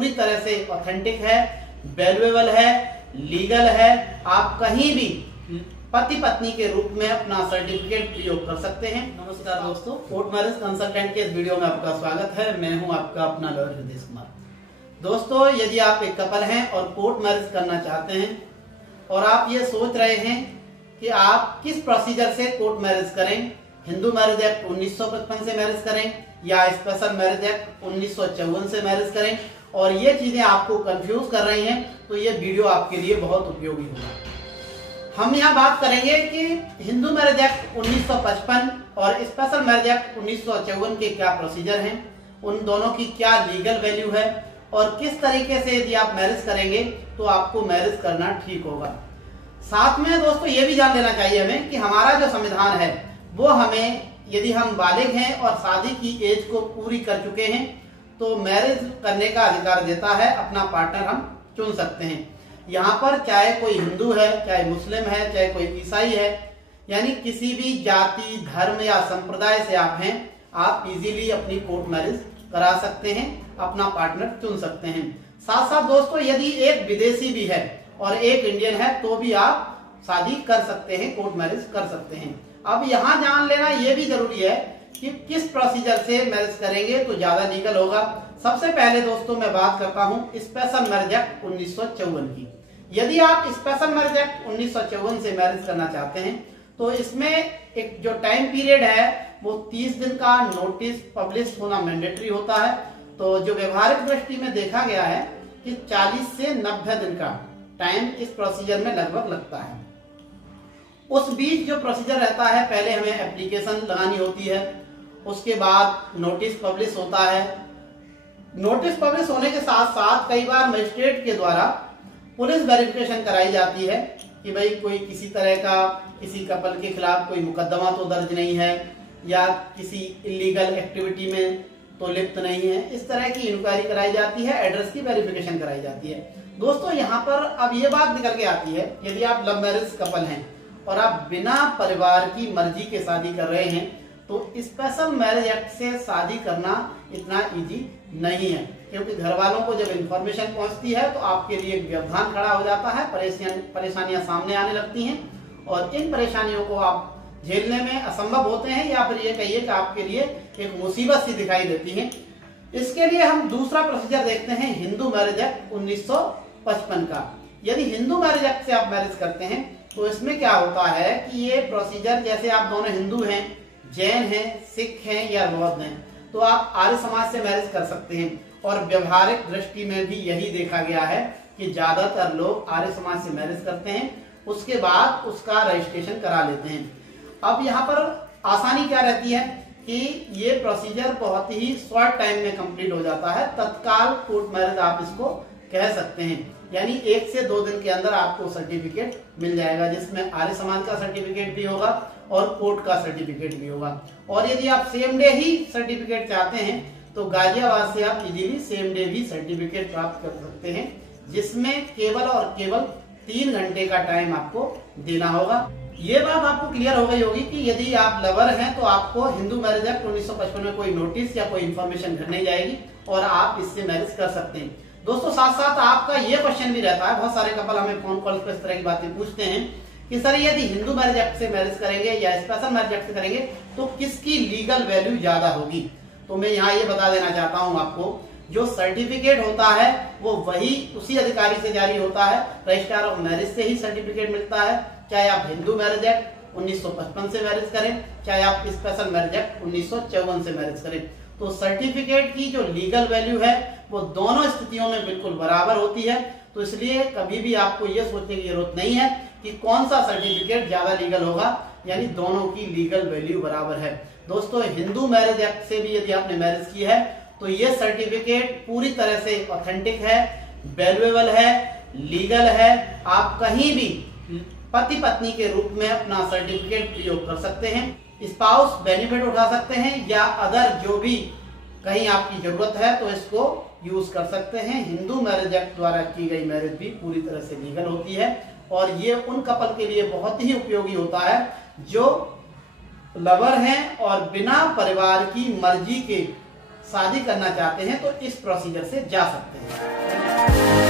पूरी तरह से ऑथेंटिक है, वैल्यूएबल है, लीगल है। आप कहीं भी पति पत्नी के रूप में अपना सर्टिफिकेट प्रयोग कर सकते हैं। नमस्कार दोस्तों, कोर्ट मैरिज कंसल्टेंट के इस वीडियो में आपका स्वागत है। मैं हूं आपका अपना लॉयर हृदय कुमार। दोस्तों, यदि आप एक कपल हैं और कोर्ट मैरिज करना चाहते हैं और आप ये सोच रहे हैं कि आप किस प्रोसीजर से कोर्ट मैरिज करें, हिंदू मैरिज एक्ट 1955 से मैरिज करें या स्पेशल मैरिज एक्ट 1954 से मैरिज करें, और ये चीजें आपको कंफ्यूज कर रही हैं, तो ये वीडियो आपके लिए बहुत उपयोगी होगा। हम यहाँ बात करेंगे कि हिंदू मैरिज एक्ट 1955 और स्पेशल मैरिज एक्ट 1954 के क्या प्रोसीजर हैं, उन दोनों की क्या लीगल वैल्यू है और किस तरीके से यदि आप मैरिज करेंगे तो आपको मैरिज करना ठीक होगा। साथ में दोस्तों ये भी जान लेना चाहिए हमें कि हमारा जो संविधान है वो हमें, यदि हम बालिग हैं और शादी की एज को पूरी कर चुके हैं, तो मैरिज करने का अधिकार देता है, अपना पार्टनर हम चुन सकते हैं। यहाँ पर चाहे कोई हिंदू है, चाहे मुस्लिम है, चाहे कोई ईसाई है, यानी किसी भी जाति, धर्म या संप्रदाय से आप हैं, आप इजीली अपनी कोर्ट मैरिज करा सकते हैं, अपना पार्टनर चुन सकते हैं। साथ साथ दोस्तों, यदि एक विदेशी भी है और एक इंडियन है तो भी आप शादी कर सकते हैं, कोर्ट मैरिज कर सकते हैं। अब यहाँ जान लेना ये भी जरूरी है कि किस प्रोसीजर से मैरिज करेंगे तो ज्यादा लीगल होगा। सबसे पहले दोस्तों मैं बात करता हूँ स्पेशल मैरिज एक्ट 1954 की। यदि आप स्पेशल मैरिज एक्ट 1954 से मैरिज करना चाहते हैं तो इसमें एक जो टाइम पीरियड है वो 30 दिन का नोटिस पब्लिश होना मैंडेटरी होता है। तो जो व्यवहारिक दृष्टि में देखा गया है कि 40 से 90 दिन का टाइम इस प्रोसीजर में लगभग लगता है। उस बीच जो प्रोसीजर रहता है, पहले हमें एप्लीकेशन लगानी होती है, उसके बाद नोटिस पब्लिश होता है। नोटिस पब्लिश होने के साथ साथ कई बार मजिस्ट्रेट के द्वारा पुलिस वेरिफिकेशन कराई जाती है कि भाई कोई किसी तरह का किसी कपल के खिलाफ कोई मुकदमा तो दर्ज नहीं है या किसी इलीगल एक्टिविटी में तो लिप्त नहीं है। इस तरह की इंक्वायरी कराई जाती है, एड्रेस की वेरिफिकेशन कराई जाती है। दोस्तों यहाँ पर अब ये बात निकल के आती है, यदि आप लव मैरिज कपल हैं और आप बिना परिवार की मर्जी के शादी कर रहे हैं तो स्पेशल मैरिज एक्ट से शादी करना इतना इजी नहीं है, क्योंकि घर वालों को जब इंफॉर्मेशन पहुंचती है तो आपके लिए एक व्यवधान खड़ा हो जाता है, परेशानियां सामने आने लगती हैं और इन परेशानियों को आप झेलने में असंभव होते हैं, या फिर ये कहिए कि आपके लिए एक मुसीबत सी दिखाई देती है। इसके लिए हम दूसरा प्रोसीजर देखते हैं हिंदू मैरिज एक्ट 1955 का। यदि हिंदू मैरिज एक्ट से आप मैरिज करते हैं तो इसमें क्या होता है कि ये प्रोसीजर, जैसे आप दोनों हिंदू हैं, जैन हैं, सिख हैं या बौद्ध हैं, तो आप आर्य समाज से मैरिज कर सकते हैं। और व्यवहारिक दृष्टि में भी यही देखा गया है कि ज्यादातर लोग आर्य समाज से मैरिज करते हैं, उसके बाद उसका रजिस्ट्रेशन करा लेते हैं। अब यहाँ पर आसानी क्या रहती है कि ये प्रोसीजर बहुत ही शॉर्ट टाइम में कंप्लीट हो जाता है, तत्काल कोर्ट मैरिज आप इसको कह सकते हैं। यानी 1 से 2 दिन के अंदर आपको सर्टिफिकेट मिल जाएगा, जिसमें आर्य समाज का सर्टिफिकेट भी होगा और कोर्ट का सर्टिफिकेट भी होगा। और यदि आप सेम डे ही सर्टिफिकेट चाहते हैं तो गाजियाबाद से आप इजीली सेम डे भी सर्टिफिकेट प्राप्त कर सकते हैं, जिसमें केवल और केवल 3 घंटे का टाइम आपको देना होगा। ये बात आपको क्लियर हो गई होगी कि यदि आप लवर हैं तो आपको हिंदू मैरिज एक्ट 1955 में कोई नोटिस या कोई इंफॉर्मेशन घर नहीं जाएगी और आप इससे मैरिज कर सकते हैं। दोस्तों साथ साथ आपका ये क्वेश्चन भी रहता है, बहुत सारे कपल हमें फोन कॉल पर इस तरह की बातें पूछते हैं कि सर यदि हिंदू मैरिज एक्ट से मैरिज करेंगे या स्पेशल मैरिज एक्ट से करेंगे तो किसकी लीगल वैल्यू ज्यादा होगी। तो मैं यहाँ ये बता देना चाहता हूँ आपको, जो सर्टिफिकेट होता है वो वही उसी अधिकारी से जारी होता है, रजिस्ट्रार ऑफ मैरिज से ही सर्टिफिकेट मिलता है। चाहे आप हिंदू मैरिज एक्ट 1955 से मैरिज करें, चाहे आप स्पेशल मैरिज एक्ट 1954 से मैरिज करें, तो सर्टिफिकेट की जो लीगल वैल्यू है वो दोनों स्थितियों में बिल्कुल बराबर होती है। तो इसलिए कभी भी आपको ये सोचने की जरूरत नहीं है कि कौन सा सर्टिफिकेट ज्यादा लीगल होगा, यानी दोनों की लीगल वैल्यू बराबर है। दोस्तों हिंदू मैरिज एक्ट से भी यदि आपने मैरिज की है तो ये सर्टिफिकेट पूरी तरह से ऑथेंटिक है, वैल्यूएबल है, लीगल है। आप कहीं भी पति पत्नी के रूप में अपना सर्टिफिकेट प्रयोग कर सकते हैं, स्पाउस बेनिफिट उठा सकते हैं, या अदर जो भी कहीं आपकी जरूरत है तो इसको यूज कर सकते हैं। हिंदू मैरिज एक्ट द्वारा की गई मैरिज भी पूरी तरह से लीगल होती है और ये उन कपल के लिए बहुत ही उपयोगी होता है जो लवर हैं और बिना परिवार की मर्जी के शादी करना चाहते हैं तो इस प्रोसीजर से जा सकते हैं।